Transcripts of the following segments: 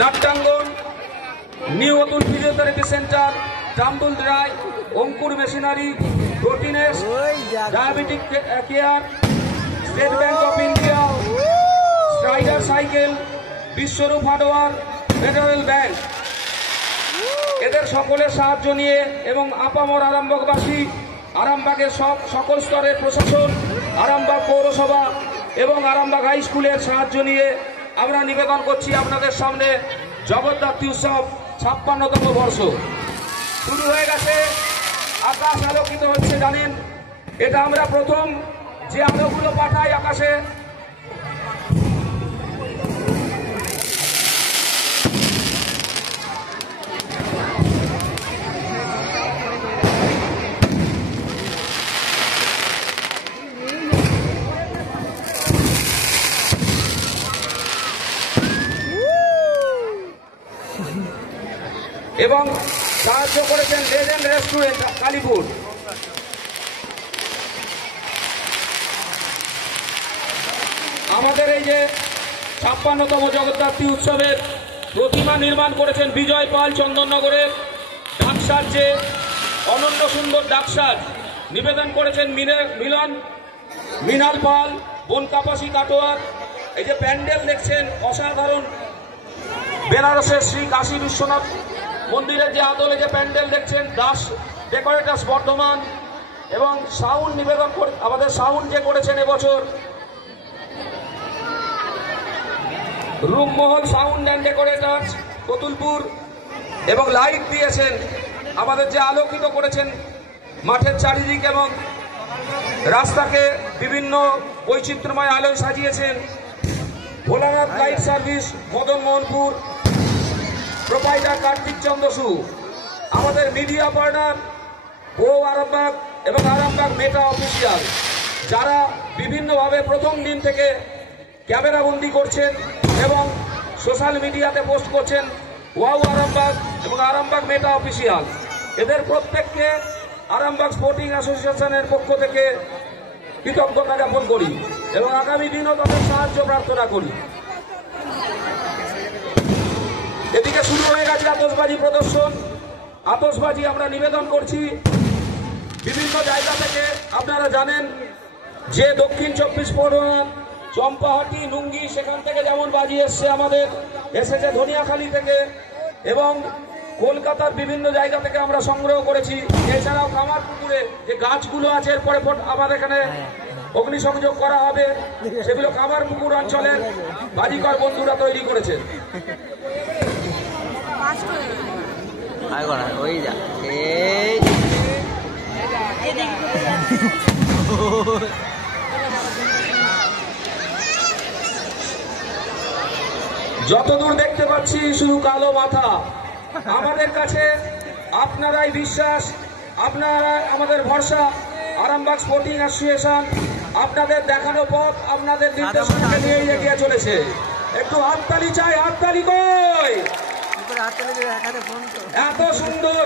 নাট্যাঙ্গন, New Atul physiotherapy centre, Jamdul Ray, Ankur machinery, Protinex, diabetic care, State Bank of India, Strider cycle, Biswarup hardware, Federal Bank, এদের সকলের সাহায্য নিয়ে এবং আপামর আরামবাগবাসী, আরামবাগের সকল স্তরের প্রশাসন, আরামবাগ পৌরসভা এবং আরামবাগ হাই স্কুলের সাহায্য নিয়ে আমরা নিবেদন করছি আপনাদের সামনে জগদ্ধাত্রী উৎসব ৫৬তম বর্ষ শুরু হয়ে গেছে। আকাশ আলোকিত হচ্ছে, জানেন এটা আমরা প্রথম যে আলোগুলো পাঠাই আকাশে, এবং সাহায্য করেছেন লেজেন্ড রেস্টুরেন্ট কালীপুর। আমাদের এই যে ৫৬তম জগদ্ধাত্রী উৎসবের প্রতিমা নির্মাণ করেছেন বিজয় পাল চন্দননগরের। ডাকসাজে অনন্য সুন্দর ডাকসাজ নিবেদন করেছেন মৃণাল পাল, বনকাপাসী কাটোয়ার। এই যে প্যান্ডেল দেখছেন অসাধারণ, বেনারসের শ্রী কাশী বিশ্বনাথ মন্দিরের যে আদলে যে প্যান্ডেল দেখছেন দাস ডেকোরেটার্স বর্ধমান। এবং সাউন্ড নিবেদন আমাদের সাউন্ড যে করেছেন এবছর Rupmahal sound and decorators Kotulpur. এবং লাইট দিয়েছেন আমাদের যে আলোকিত করেছেন মাঠের চারিদিক এবং রাস্তাকে বিভিন্ন বৈচিত্র্যময় আলোয় সাজিয়েছেন Bholanath light service Madan Mohanpur, proprietor Kartik Chandrasu. আমাদের মিডিয়া পার্টনার বউ আরামবাগ এবং আরামবাগ মেটা অফিসিয়াল, যারা বিভিন্নভাবে প্রথম দিন থেকে ক্যামেরাবন্দি করছেন এবং সোশ্যাল মিডিয়াতে পোস্ট করছেন। ওয়াও আরামবাগ এবং আরামবাগ মেটা অফিসিয়াল, এদের প্রত্যেককে আরামবাগ স্পোর্টিং অ্যাসোসিয়েশনের পক্ষ থেকে কৃতজ্ঞতা জ্ঞাপন করি এবং আগামী দিনও তাদের সাহায্য প্রার্থনা করি। এদিকে শুরু হয়ে গেছে আতশবাজি প্রদর্শন। আতশবাজি আমরা নিবেদন করছি বিভিন্ন জায়গা থেকে। আপনারা জানেন যে দক্ষিণ ২৪ পরগনা চম্পাহাটি নুঙ্গি সেখান থেকে যেমন বাজি এসছে, আমাদের এসেছে ধনিয়াখালী থেকে এবং কলকাতার বিভিন্ন জায়গা থেকে আমরা সংগ্রহ করেছি। এছাড়াও কামারপুকুরে যে গাছগুলো আছে এরপরে আমার এখানে অগ্নিসংযোগ করা হবে, সেগুলো কামারপুকুর অঞ্চলের বাজিকর বন্ধুরা তৈরি করেছেন। যতদূর দেখতে পাচ্ছি শুধু কালো মাথা। আমাদের কাছে আপনারাই বিশ্বাস, আপনারা আমাদের ভরসা। আরামবাগ স্পোর্টিং অ্যাসোসিয়েশন আপনাদের দেখানো পথ, আপনাদের নির্দেশনাকে নিয়েই এগিয়ে চলেছে। একটু হাততালি চাই, হাততালি কই? এত সুন্দর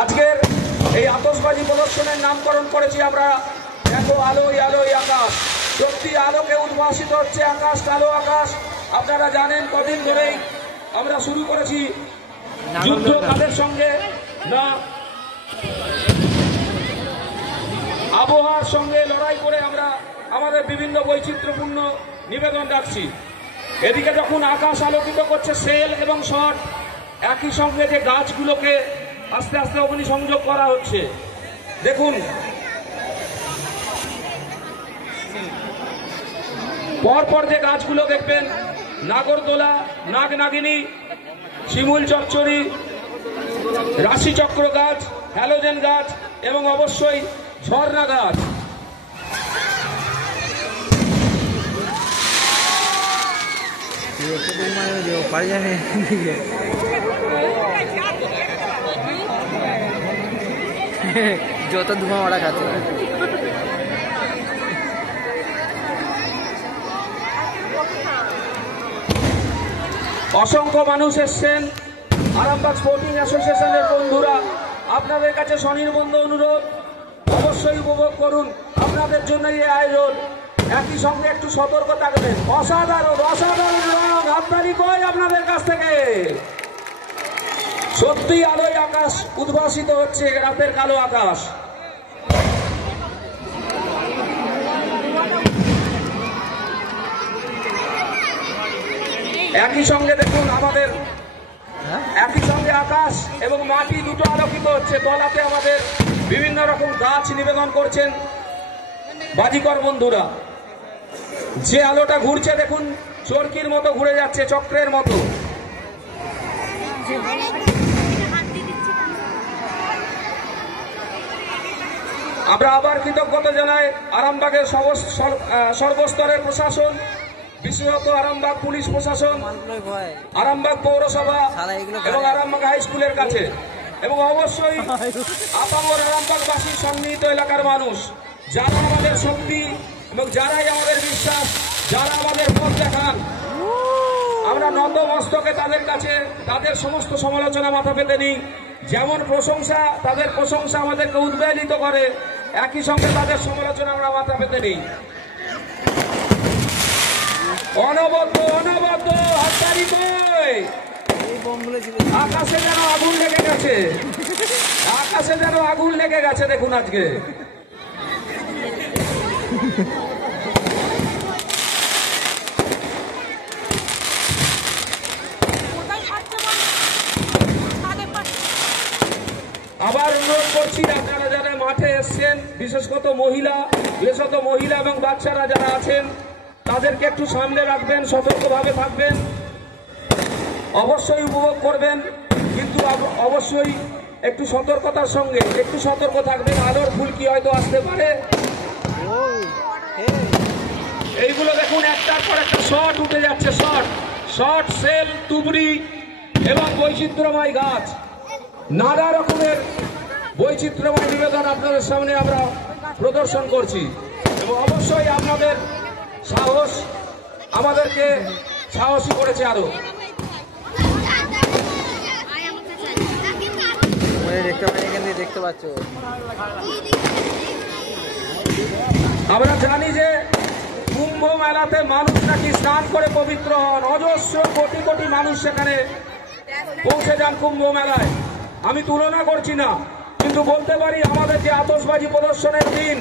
আজকের এই আতশবাজি প্রদর্শনের নামকরণ করেছি আমরা দেখো আলোয় আলোয় আকাশ। সত্যি আলোকে উদ্ভাসিত হচ্ছে আকাশ, কালো আকাশ। আপনারা জানেন কদিন ধরেই আমরা শুরু করেছি যুদ্ধ কাদের সঙ্গে না, আবহাওয়ার সঙ্গে লড়াই করে আমরা আমাদের বিভিন্ন বৈচিত্র্যপূর্ণ নিবেদন রাখছি। এদিকে যখন আকাশ আলোকিত করছে সেল এবং শট, একই সঙ্গে যে গাছগুলোকে আস্তে আস্তে অগ্নিসংযোগ করা হচ্ছে দেখুন। পরপর যে গাছগুলো দেখবেন নাগরদোলা, নাগনাগিনী, শিমুল চচ্চড়ি, রাশিচক্র গাছ, হ্যালোজেন গাছ এবং অবশ্যই ঝর্ণা গাছ। যত ধোঁয়া ওরা খাচ্ছে। অসংখ্য মানুষ এসছেন আরামবাগ স্পোর্টিং অ্যাসোসিয়েশনের বন্ধুরা। আপনাদের কাছে স্বনির্বন্ধ অনুরোধ, অবশ্যই উপভোগ করুন। আপনাদের জন্য এই আয়োজন। একই সঙ্গে একটু সতর্ক থাকবেন। অসাধারণ অসাধারণ রং, হাততালি কই আপনাদের কাছ থেকে। সত্যি আলোয় আকাশ উদ্ভাসিত হচ্ছে, রাতের কালো আকাশ। একই সঙ্গে দেখুন আমাদের একই সঙ্গে আকাশ এবং মাটি দুটো আলোকিত হচ্ছে। তলাতে আমাদের বিভিন্ন রকম গাছ নিবেদন করছেন বাজিকর বন্ধুরা। যে আলোটা ঘুরছে দেখুন, চরকির মতো ঘুরে যাচ্ছে, চক্রের মতো। আমরা আবার কৃতজ্ঞতা জানাই আরামবাগের সর্বস্তরের প্রশাসন, বিশেষত আরামবাগ পুলিশ প্রশাসন, আরামবাগ পৌরসভা এবং আরামবাগ হাই স্কুলের কাছে, এবং অবশ্যই আপামর আরামবাগবাসী সন্নিহিত এলাকার মানুষ, যারা আমাদের শক্তি এবং যারাই আমাদের বিশ্বাস, যারা আমাদের পথ দেখান। আমরা নত মস্তকে তাদের কাছে তাদের সমস্ত সমালোচনা মাথা পেতে নিই। যেমন প্রশংসা, তাদের প্রশংসা আমাদেরকে উদ্বেলিত করে, একই সঙ্গে তাদের সমালোচনা আমরা মাথা পেতে নিই। অনবদ্য অনবদ্য হাততালি কই। আকাশে যেন আগুন লেগে গেছে, আকাশে যেন আগুন লেগে গেছে। দেখুন আজকে আবার অনুরোধ করছি, আপনারা যারা মাঠে এসছেন, বিশেষত মহিলা এবং বাচ্চারা যারা আছেন, তাদেরকে একটু সামনে রাখবেন, সতর্কভাবে থাকবেন। অবশ্যই উপভোগ করবেন, কিন্তু অবশ্যই একটু সতর্কতার সঙ্গে একটু সতর্ক থাকবেন। আলোর ফুলকি হয়তো আসতে পারে। এইগুলো দেখুন, একটার পর একটা শট উঠে যাচ্ছে, শট সেল, তুবড়ি এবং বৈচিত্র্যময় গাছ। নানা রকমের বৈচিত্র্যময় নিবেদন আপনাদের সামনে আমরা প্রদর্শন করছি, এবং অবশ্যই আপনাদের সাহস আমাদেরকে সাহসী করেছে আরো। দেখতে পাচ্ছ, আমরা জানি যে কুম্ভ মেলাতে মানুষ নাকি স্নান করে পবিত্র হন। অজস্র কোটি কোটি মানুষ সেখানে পৌঁছে যান কুম্ভ মেলায়। আমি তুলনা করছি না, কিন্তু বলতে পারি আমাদের যে আতশবাজি প্রদর্শনের দিন,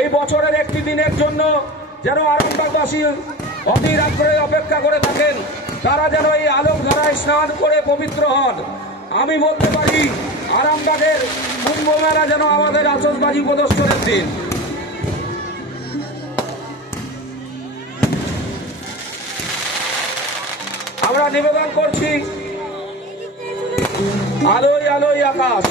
এই বছরের একটি দিনের জন্য যেন আরামবাগবাসী অধীর আগ্রহে অপেক্ষা করে থাকেন, তারা যেন এই আলোক ধারায় স্নান করে পবিত্র হন। আমি বলতে পারি আরামবাগের কুম্ভ মেলা যেন আমাদের আতশবাজি প্রদর্শনের দিন। আমরা নিবেদন করছি আলোয় আলোয় আকাশ।